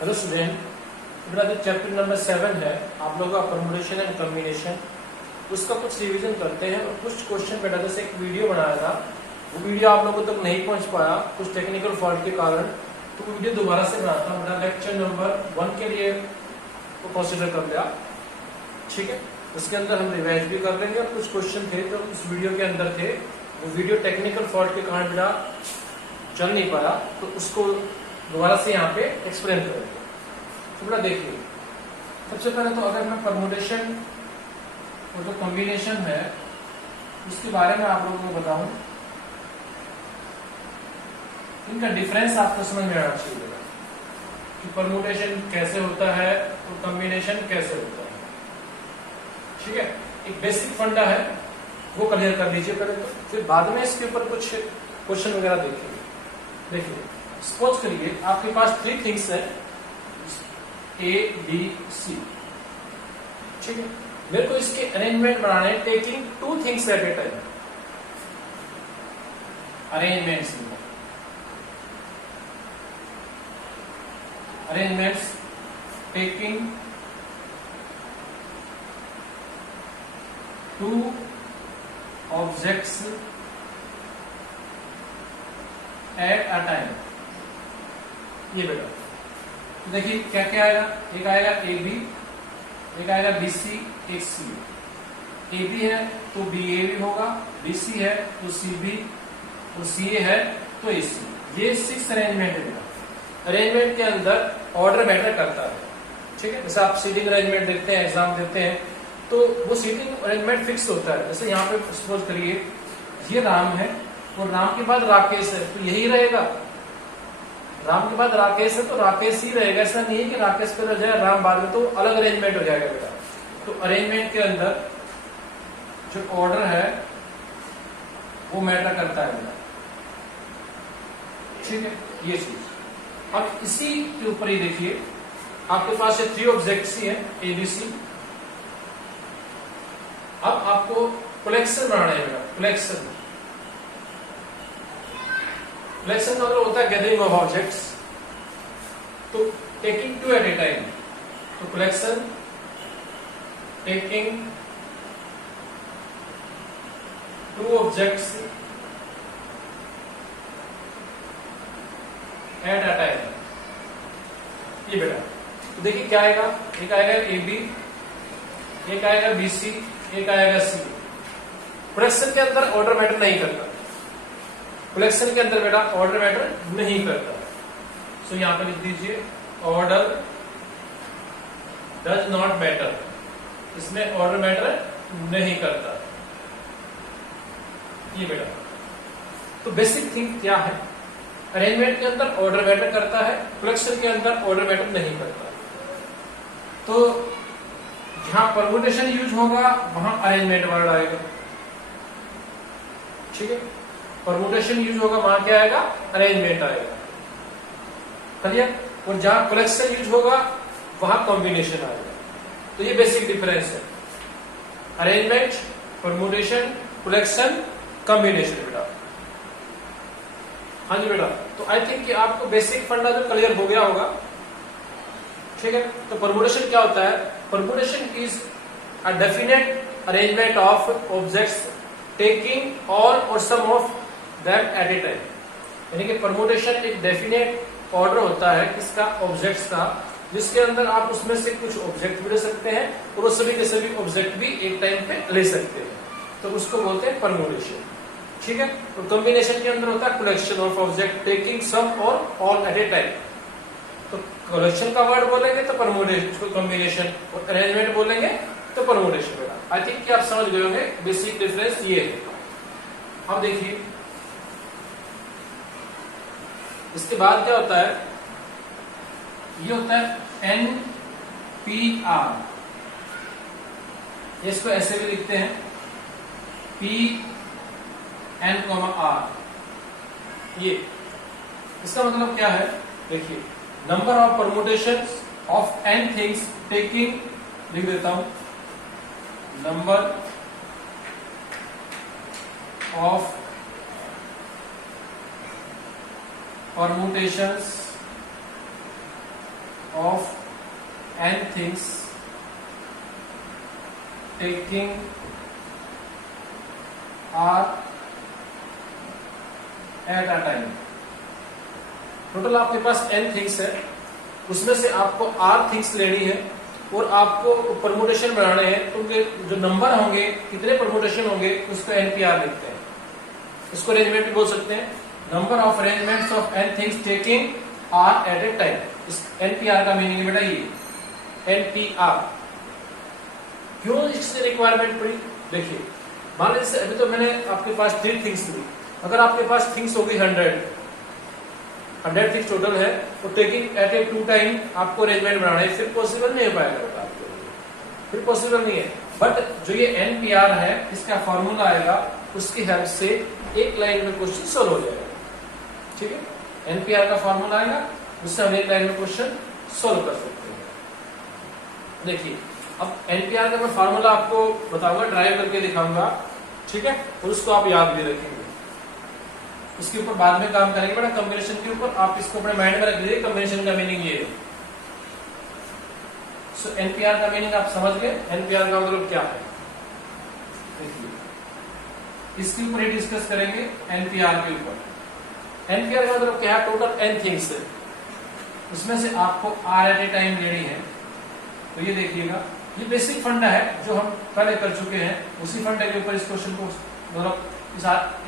Hello student, मेरा जो chapter number 7 है आप लोगों का परमुटेशन एंड कॉम्बिनेशन, उसका कुछ रिवीजन करते हैं और कुछ क्वेश्चन बेटा जैसे एक वीडियो बनाया था, वो वीडियो आप लोगों तक नहीं पहुंच पाया कुछ टेक्निकल फॉल्ट के कारण, तो वीडियो दोबारा से बनाया था। मेरा लेक्चर नंबर 1 के लिए वो कंसिडर कर लिया, ठीक है। उसके अंदर हम रिवाइज भी कर लेंगे और कुछ क्वेश्चन थे जो उस वीडियो के अंदर थे, वो वीडियो टेक्निकल फॉल्ट के कारण बेटा चल नहीं पाया, तो उसको दोबारा से यहाँ पे एक्सप्लेन करेंगे। तो बेटा देखिए, सबसे पहले तो अगर मैं परमुटेशन और जो कॉम्बिनेशन है उसके बारे में आप लोगों को बताऊं, इनका डिफरेंस आपको समझ में आना चाहिए बेटा कि परमुटेशन कैसे होता है और कॉम्बिनेशन कैसे होता है, ठीक है। एक बेसिक फंडा है वो क्लियर कर लीजिए पहले, तो फिर बाद में इसके ऊपर कुछ क्वेश्चन वगैरह देखिए। देखिए, सपोज करिए आपके पास 3 थिंग्स है A, B, C, ठीक है। मेरे को इसके अरेंजमेंट बनाने हैं taking 2 things at a time. Arrangements taking 2 objects at a time. ये बेटा देखिए क्या क्या आएगा, एक आएगा ए बी, एक आएगा बी सी, एक सी। ए बी है तो बी ए भी होगा, बी सी है तो सी बी, और सी ए है तो ए सी। ये 6 अरेंजमेंट है। अरेंजमेंट के अंदर ऑर्डर मैटर करता है, ठीक है। जैसे आप सीटिंग अरेंजमेंट देखते हैं, एग्जाम देते हैं, तो वो सीटिंग अरेंजमेंट फिक्स होता है। जैसे यहाँ पे सपोज करिए ये राम है और राम के बाद राकेश है, तो यही रहेगा। राम के बाद राकेश है तो राकेश ही रहेगा, ऐसा नहीं है कि राकेश पे रह जाए राम बाद में, तो अलग अरेंजमेंट हो जाएगा बेटा। तो अरेंजमेंट के अंदर जो ऑर्डर है वो मैटर करता है बेटा, ठीक है। ये चीज अब इसी के ऊपर ही देखिए, आपके पास ये 3 ऑब्जेक्ट्स ही है ए बी सी। अब आपको कलेक्शन बनाना है बेटा। कलेक्शन का मतलब होता है गैदरिंग ऑफ ऑब्जेक्ट्स, तो टेकिंग 2 एट ए टाइम। तो collection taking 2 objects at a time. ये बेटा तो देखिए क्या आएगा, एक आएगा ए बी, एक आएगा बी सी, एक आएगा सी। कलेक्शन के अंदर ऑर्डर मैटर नहीं करता। कलेक्शन के अंदर बेटा ऑर्डर मैटर नहीं करता। सो यहां पर लिख दीजिए ऑर्डर डज नॉट मैटर। इसमें ऑर्डर मैटर नहीं करता। ये बेटा तो बेसिक थिंग क्या है, अरेंजमेंट के अंदर ऑर्डर मैटर करता है, कलेक्शन के अंदर ऑर्डर मैटर नहीं करता। तो जहां परमुटेशन यूज होगा वहां अरेंजमेंट वर्ड आएगा, ठीक है। परमुटेशन यूज होगा वहां क्या आएगा, अरेंजमेंट आएगा, क्लियर। और जहां कलेक्शन यूज होगा वहां कॉम्बिनेशन आएगा। तो ये बेसिक डिफरेंस है, अरेंजमेंट, परमुटेशन, कलेक्शन, कॉम्बिनेशन बेटा। हाँ जी बेटा, तो आई थिंक कि आपको बेसिक फंडा जो क्लियर हो गया होगा, ठीक है। तो परमुटेशन क्या होता है, permutation is a definite arrangement of objects taking all or some of them at a time. यानी कि परमुटेशन एक डेफिनेट ऑर्डर होता है किसका, ऑब्जेक्ट्स का, जिसके अंदर आप उसमें से कुछ ऑब्जेक्ट भी ले सकते हैं और वो सभी के सभी ऑब्जेक्ट भी एक टाइम पे ले सकते हैं, तो उसको बोलते हैं परमुटेशन, ठीक है। और कॉम्बिनेशन के अंदर होता है collection of object taking some और ऑल एट ए टाइम। तो कलेक्शन का वर्ड बोलेंगे तो परमुटेशन, कॉम्बिनेशन, और अरेंजमेंट बोलेंगे तो परमुटेशन बेटा। आई थिंक कि आप समझ गए होंगे बेसिक डिफरेंस ये है। अब देखिए इसके बाद क्या होता है, ये होता है NPR। इसको ऐसे भी लिखते हैं PN, ये इसका मतलब क्या है, देखिए number of permutations of n things taking, लिख देता हूं, number of permutations of n things taking r at a time. Total आपके पास n थिंग्स है, उसमें से आपको r थिंग्स लेनी है और आपको परमुटेशन बनाने हैं, तो उनके जो नंबर होंगे, कितने परमुटेशन होंगे, उसको NPR लिखते हैं। इसको अरेंजमेंट भी बोल सकते हैं, number of arrangements of n things taking r at a time. इस NPR का मीनिंग है बेटा ये NPR। क्यों इससे रिक्वायरमेंट पड़ी? देखिए, मान लीजिए अभी तो मैंने आपके पास 3 थिंग्स ली, अगर आपके पास थिंग्स होगी 100 थिंग्स टोटल है, तो टेकिंग एट ए 2 टाइम आपको अरेंजमेंट बनाना है, फिर पॉसिबल नहीं हो पाएगा आपको, फिर पॉसिबल नहीं है। बट जो ये NPR है, इसका फॉर्मूला आएगा, उसकी हेल्प से एक लाइन में क्वेश्चन सोल्व हो जाएगा। ठीक है, NPR का फॉर्मूला आएगा, उससे हम एक लाइन में क्वेश्चन सोल्व कर सकते हैं। देखिए, अब NPR का मैं फॉर्मूला आपको बताऊंगा, ड्राइव करके दिखाऊंगा, ठीक है, और उसको आप याद भी रखेंगे, उसके ऊपर बाद में काम करेंगे बेटा। कॉम्बिनेशन के ऊपर आप इसको अपने माइंड में रख लीजिए, कॉम्बिनेशन का मीनिंग ये है। सो NPR का मीनिंग आप समझ गए, NPR का मतलब क्या है। देखिए, इसके ऊपर ही डिस्कस करेंगे, NPR के ऊपर। NPR का मतलब क्या है? टोटल n थिंग्स है, उसमें से आपको r एट ए टाइम लेनी है। तो ये देखिएगा, ये बेसिक फंडा है जो हम पहले कर चुके हैं, उसी फंडे के ऊपर इस क्वेश्चन को मतलब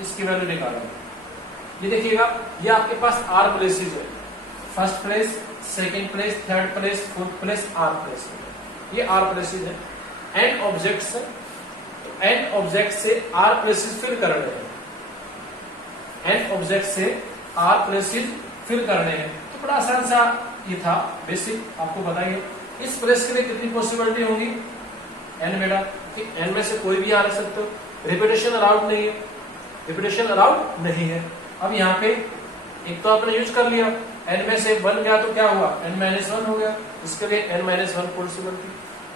इसकी वैल्यू निकालेंगे। ये देखिएगा, ये आपके पास r प्लेसेस है, first place, second place, third place, fourth place, r place, ये r प्लेसेस है। n ऑब्जेक्ट्स है, तो n ऑब्जेक्ट से r प्लेसेस फिल कर रहे हैं, n ऑब्जेक्ट से r प्लेसेस फिल करने हैं। तो बड़ा आसान सा ये था, बेसिक आपको बताइए। इस प्लेस के लिए कितनी पॉसिबिलिटी होंगी? n बेटा, n में से कोई भी आ सकते हो, रिपीटेशन अलाउड नहीं है, रिपीटेशन अलाउड नहीं है। अब यहाँ पे एक तो आपने यूज कर लिया, n में से 1 गया तो क्या हुआ? n-1 हो गया, इसके लिए n-1 पॉसिबिलिटी।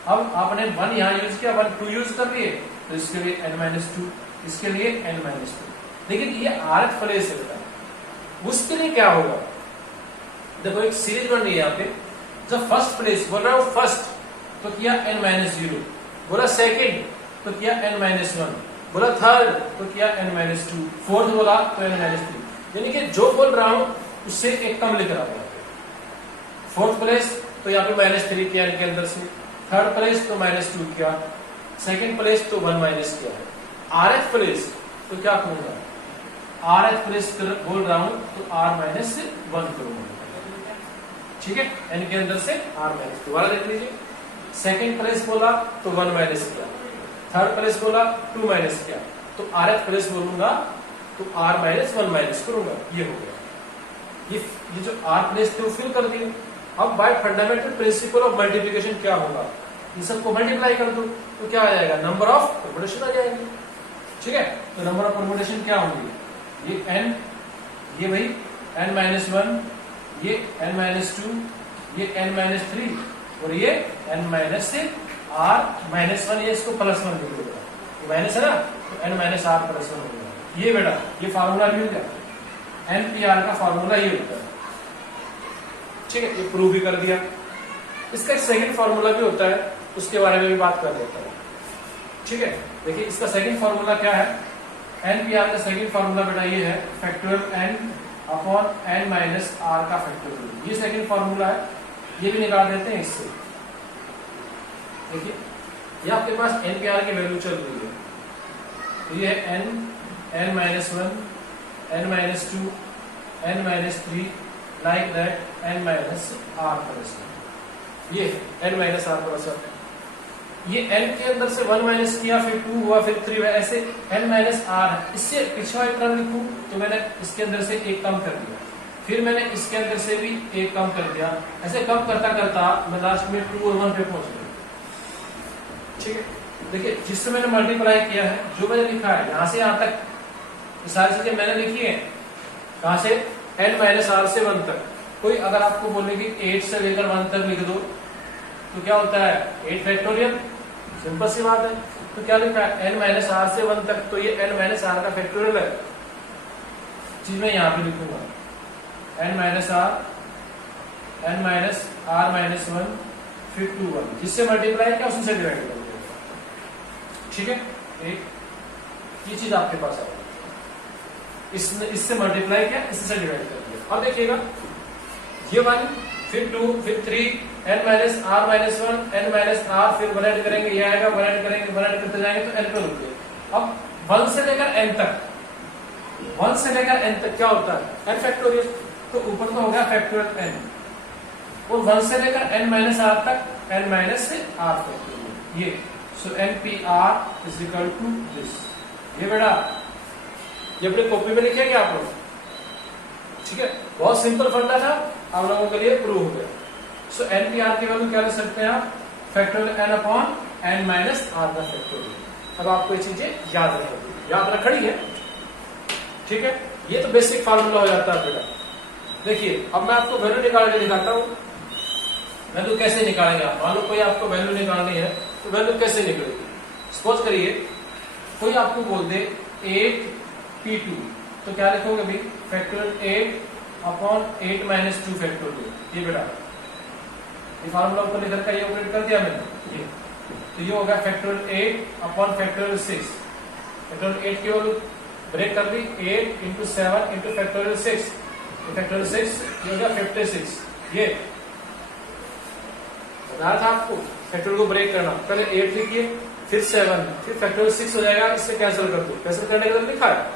अब आपने 1 यहाँ यूज किया, 1 2 यूज कर लिए, तो इसके लिए n-2, इसके लिए n-2। लेकिन ये rth प्लेस है बेटा, उसके लिए क्या होगा? देखो, एक सीरीज बन रही है यहाँ पे। जब फर्स्ट प्लेस बोल रहा हूँ, फर्स्ट तो किया n-0, बोला सेकंड तो किया n-1, बोला थर्ड तो किया n-2, फोर्थ बोला तो n-3। यानी कि जो बोल रहा हूं उससे एक कम लिख रहा हूं। फोर्थ प्लेस तो यहाँ पे -3 किया इनके अंदर से, थर्ड प्लेस तो -2 किया, सेकंड प्लेस तो 1 माइनस किया है। rth प्लेस तो क्या करूंगा? rth प्लेस बोल रहा हूं तो r-1 करूंगा। ठीक है, n के अंदर से r-, दोबारा देख लीजिए। सेकंड प्लेस बोला तो 1 माइनस किया, थर्ड प्लेस बोला 2 माइनस किया, तो rth प्लेस बोलूंगा तो r-1 माइनस करूंगा, ये हो गया। ये जो r प्लेस थे वो फिल कर दिए। अब bye fundamental principle of multiplication क्या होगा? इन सबको मल्टीप्लाई कर दो तो क्या आ जाएगा? नंबर ऑफ परमुटेशन आ जाएंगे। ठीक है, तो नंबर ऑफ परमुटेशन क्या होंगे? ये n, ये भाई n-1, ये n-2, ये n-3 और ये n-6 r-1, ये इसको +1 लिख दो, माइनस है ना, तो n-r+1 हो गया। ये बेटा, ये फार्मूला मिल गया, NPR का फार्मूला ये होता है। ठीक है, ये प्रूव भी कर दिया। इसका एक सेकंड फार्मूला भी होता है, उसके बारे में भी बात कर देता हूं। ठीक है, देखिए इसका सेकंड फार्मूला क्या है? NPR का सेकंड फार्मूला बेटा ये है, फैक्टोरियल n/n-r का फैक्टोरियल। ये सेकंड फार्मूला है, ये भी निकाल देते हैं इससे। देखिए, ये आपके पास NPR की वैल्यू चल रही है, तो ये है n-1, n-2, n-3, like that n-r+1। ये n-r+1, ये n के अंदर से 1 माइनस किया, फिर 2 हुआ, फिर 3 हुआ, ऐसे n-r है। इससे पिछला टर्म लिखूं तो मैंने इसके अंदर से एक कम कर दिया, फिर मैंने इसके अंदर से भी एक कम कर दिया, ऐसे कम करता करता मैं लास्ट में 2 और 1 पे पहुंच गया। ठीक है, देखिए जिससे मैंने मल्टीप्लाई किया है, जो मैंने लिखा है यहां से यहां तक, सारी चीजें मैंने लिखी है। कहां से? n-r से 1 तक। कोई अगर आपको बोले कि 8 से लेकर 1 तक लिख दो तो क्या होता है? 8 फैक्टोरियल, सिंपल सी बात है। तो क्या लिखा है? n-r से 1 तक, तो ये n-r का फैक्टोरियल है। चीज मैं यहां पे लिखूंगा n-r n minus r minus 1 फिर 2 1, जिससे मल्टीप्लाई किया उसी से डिवाइड कर दिया। ठीक है, एक ये चीज आपके पास आ गई, इससे मल्टीप्लाई किया, इससे डिवाइड कर दिया। अब देखिएगा ये 1 फिर 2 फिर 3 n minus r minus 1 n minus r, फिर 1 ऐड करेंगे, ये आएगा, 1 ऐड करेंगे, 1 ऐड करते जाएंगे तो n पे रुक गए। अब 1 से लेकर n तक, 1 से लेकर n तक क्या होता है, n फैक्टोरियल, तो ऊपर तो हो गया फैक्टोरियल n, और 1 से लेकर n माइनस r तक n माइनस से r फैक्टोरियल, ये so npr is equal to this. ये बेटा ये अपनी कॉपी में लिखेंगे आप लोग, ठीक है, बहुत सिंपल फंडा था, आप लोगों के लिए प्रूव हो गया। सो npr की वैल्यू क्या ले सकते हैं आप, factorial n upon n minus r का फैक्टोरियल। अब आपको ये चीजें याद रखनी है, ठीक है, ये तो बेसिक फार्मूला हो जाता है बेटा। देखिए अब मैं आपको वैल्यू निकाल के दिखाता हूं, वैल्यू कैसे निकालेंगे आप। मान लो कोई आपको वैल्यू निकालनी है तो वैल्यू कैसे निकलेगी। सपोज करिए कोई आपको बोल दे 8p2, तो क्या लिखोगे भाई, फैक्टोरियल 8 अपॉन 8 माइनस 2 फैक्टोरियल। ये बेटा ये फार्मूला ऊपर लिखकर का ये ऑपरेट कर दिया मैंने, ये तो ये होगा फैक्टोरियल 8 अपॉन फैक्टोरियल 6। फैक्टोरियल 8 की वैल्यू ब्रेक कर दी, 8 इंटू 7 इंटू फैक्टोरियल 6, फैक्टोरियल 6 ये हो गया 56। ये बताया था आपको फैक्टोरियल को ब्रेक करना, पहले 8 लिखिए फिर 7 फिर फैक्टोरियल 6 हो जाएगा, इससे कैंसिल कर दो, कैंसिल करने के लिए लिखा है,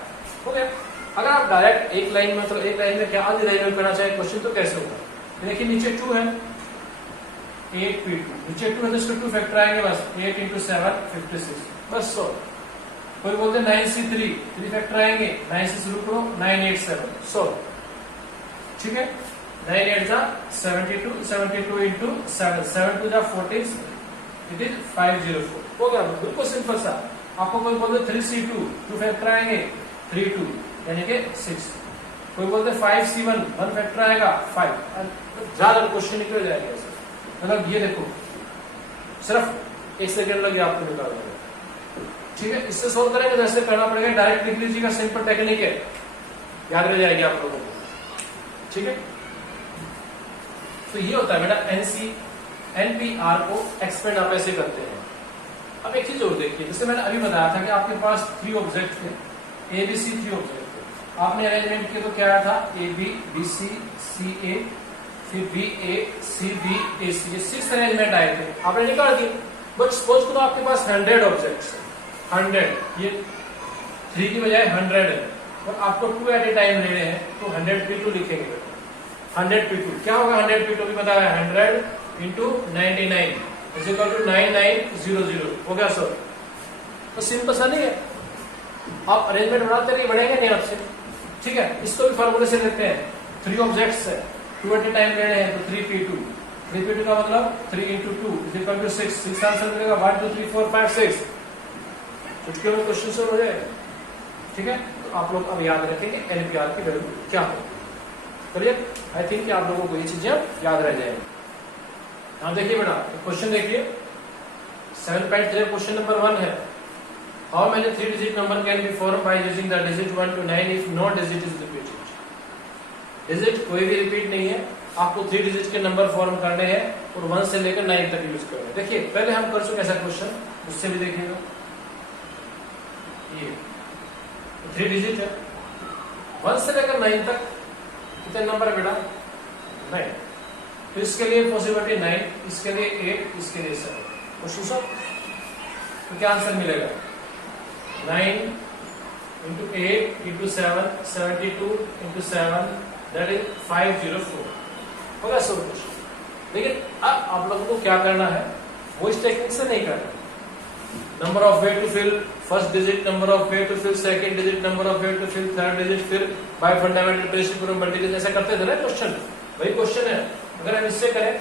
हो गया। अगर आप डायरेक्ट एक लाइन में, मतलब एक लाइन में क्या आधी लाइन में करना चाहे क्वेश्चन तो कैसे होगा। देखिए नीचे 2 है, 8p2, नीचे 2 है तो इसको 2 फैक्टर आएंगे बस, 8 इंटू 7 56 बस। सो कोई बोलते 9c3, 3 फैक्टर आएंगे, 9 से शुरू करो, 987 सो, ठीक है, 9 8 जा 72, 72 इंटू 7, 7 2 जा 14, इट इज 504। हो गया, बिल्कुल सिंपल सा। आपको कोई बोलते 3c2, 2 फैक्टर आएंगे, 32 यानी कि 6। कोई बोलते 5c1, 1 फैक्टर आएगा 5, ज्यादा क्वेश्चन निकल जाएगा ऐसे। मतलब ये देखो सिर्फ 1 सेकंड लगे आपको निकालने में, ठीक है। इससे सोल्व करेंगे तो ऐसे करना पड़ेगा, डायरेक्ट लिख लीजिएगा, सिंपल टेक्निक है, याद रह जाएगी आप लोगों को, ठीक है। तो ये होता है बेटा एनपीआर को एक्सपेंड आप ऐसे करते हैं। अब एक चीज और देखिए, जैसे मैंने अभी बताया था कि आपके पास 3 ऑब्जेक्ट थे, एबीसी 3 ऑब्जेक्ट थे, आपने अरेंजमेंट किया तो क्या आया था, ए बी बी सी सी ए, फिर बी ए सी बी ए सी, ये 6 अरेंजमेंट आए थे, आपने निकाल दिए। बट सपोज करो आपके पास 100 ऑब्जेक्ट्स है, 100, ये 3 की बजाय 100 है, और आपको 2 एट ए टाइम लेने हैं, तो 100p2 लिखेंगे। 100p2 क्या होगा, 100p2 भी बताया, 100 इंटू 99 इज इक्वल टू 9900, हो गया सर। तो सिंपल सा नहीं है, आप अरेंजमेंट बढ़ाते रहिए, बढ़ेंगे नहीं आपसे, ठीक है। इसको भी फॉर्मूले से लेते हैं, 3 ऑब्जेक्ट्स है, 2 एट ए टाइम लेने हैं, तो 3p2 का मतलब 3 into 2 is equal to 6, 6 answer मिलेगा, 1 2 3 4 5 6, चुटकियों में क्वेश्चन सॉल्व हो जाएगा, ठीक है। तो आप लोग अब याद रखेंगे एनपीआर की वैल्यू क्या होगी। चलिए, आई थिंक आप लोगों को ये चीजें याद रह जाएंगी। अब देखिए बेटा क्वेश्चन देखिए, 7.3 क्वेश्चन नंबर 1 है, how many 3 digit number can be form by using the digit 1 to 9 if no digit is repeated. Digit कोई भी रिपीट नहीं है, आपको 3 डिजिट के नंबर फॉर्म करने हैं और 1 से लेकर 9 तक यूज करने हैं। देखिए पहले हम कर चुके ऐसा क्वेश्चन, उससे भी देखिएगा, ये 3 डिजिट है, 1 से लेकर 9 तक कितने नंबर है बेटा, 9। तो इसके लिए पॉसिबिलिटी 9, इसके लिए 8, इसके लिए 7। क्वेश्चन सॉल्व, तो क्या आंसर मिलेगा, 9 into 8 into 7, 72 into 7, that is 504, होगा सो क्वेश्चन। लेकिन अब आप लोगों को क्या करना है, वो इस टेक्निक से नहीं करना, number of way to fill first digit, number of way to fill second digit, number of way to fill third digit, फिर by fundamental principle of multiplication, ऐसा करते थे ना क्वेश्चन, वही क्वेश्चन है। अगर हम इससे करें,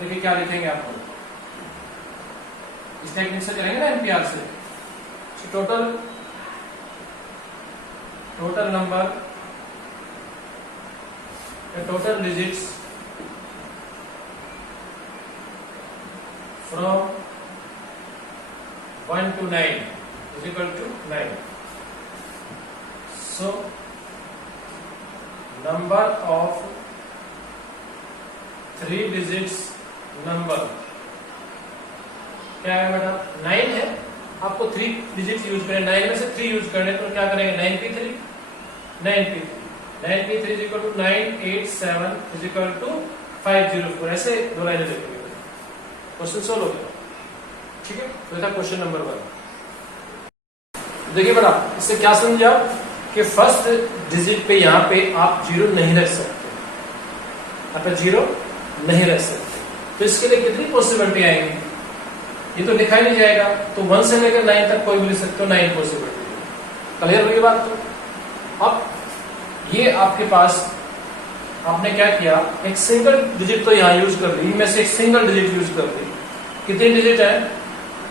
देखिए क्या लिखेंगे आप लोग, इस टेक्निक से करेंगे ना एनपीआर से, total number, total digits from 1 to 9 is equal to 9. So number of 3 digits number क्या है बेटा 9 है, आपको 3 डिजिट्स यूज करें, 9 में से 3 यूज करने तो क्या करेंगे 9p3 9p3 is equal to 987 is equal to 504 ऐसे दो लाइनें लिखेंगे। क्वेश्चन सोल्व हो गया। ठीक है, तो था क्वेश्चन नंबर 1। देखिए बेटा इससे क्या समझा कि फर्स्ट डिजिट पे यहाँ पे आप 0 नहीं रख सकते, यहाँ पे 0 नहीं रख सकते, तो इसके लिए कितनी पॉसिबिलिटी आएंगी, ये तो लिखा ही नहीं जाएगा, तो 1 से लेकर 9 तक कोई भी लिख सकते हो, 9 पॉसिबिलिटी। क्लियर हुई बात? तो अब ये आपके पास आपने क्या किया, एक सिंगल डिजिट तो यहाँ यूज कर ली, इनमें से एक सिंगल डिजिट यूज कर ली। कितने डिजिट है,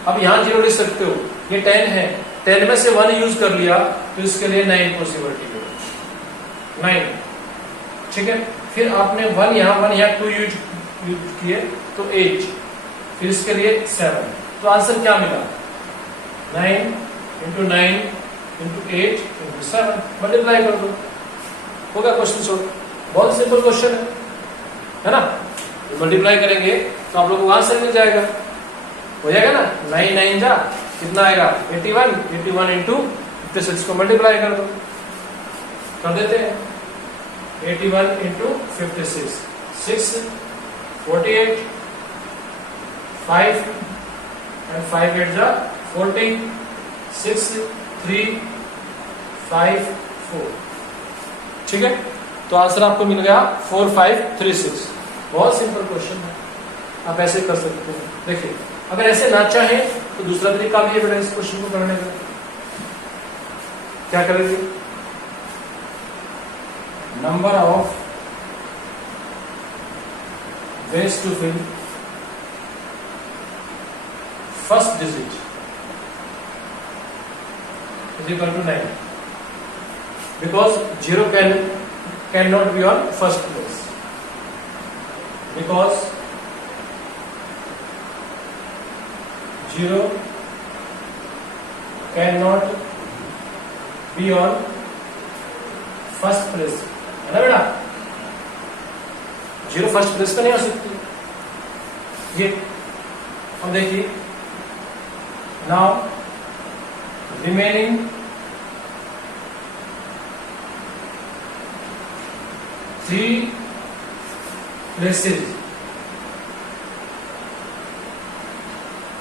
अब यहाँ 0 लिख सकते हो, ये 10 है, 10 में से 1 यूज कर लिया तो इसके लिए 9 पॉसिबिलिटी 9। ठीक है, फिर आपने 1 यहाँ 2 यूज किए तो 8, फिर इसके लिए 7, तो आंसर क्या मिला 9 इंटू 9 इंटू 8 इंटू 7, मल्टीप्लाई कर दो, होगा क्वेश्चन सोल्व। बहुत सिंपल क्वेश्चन है ना, मल्टीप्लाई करेंगे तो आप लोगों को आंसर मिल जाएगा, हो जाएगा ना, 9 9 जा कितना आएगा 81 इंटू 56 को मल्टीप्लाई कर दो, कर देते हैं 81 इंटू 56 6 48 5 and 5 8 जा 40 6 3 5 4। ठीक है, तो आंसर आपको मिल गया 4536। बहुत सिंपल क्वेश्चन है, आप ऐसे कर सकते हैं। देखिए अगर ऐसे ना चाहे तो दूसरा तरीका भी है बेटा इस क्वेश्चन को करने का। क्या करेंगे, number of ways to fill first digit is equal to 9 because 0 cannot be on first place, because 0 cannot be on first place, है ना बेटा, 0 फर्स्ट प्लेस पे नहीं हो सकती ये। अब देखिए नाउ रिमेनिंग 3 प्लेसेस,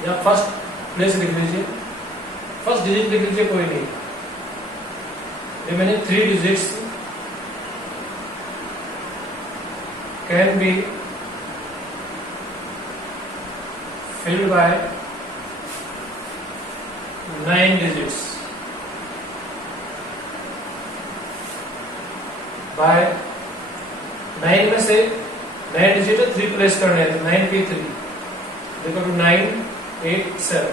या फर्स्ट प्लेस लिख लीजिए, फर्स्ट डिजिट लिख लीजिए, कोई नहीं, remaining 3 digits can be filled by 9 digits by 9 में से 9 डिजिट 3 प्लेस करने हैं, तो 9p3 देखो तो 987।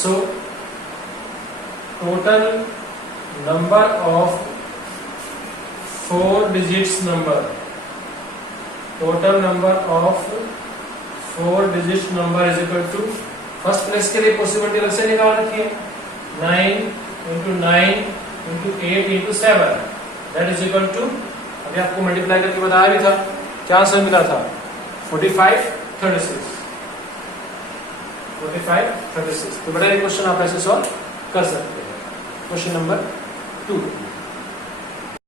So total number of 4 digits number, total number of 4 digit number is equal to, first place के लिए पॉसिबिलिटी अलग से निकाल रखी है, 9 into 9 into 8 into 7 that is equal to, अभी आपको मल्टीप्लाई करके बताया भी था, क्या आंसर मिला था 4536। तो बेटा ये क्वेश्चन आप ऐसे सॉल्व कर सकते हैं। Question number 2।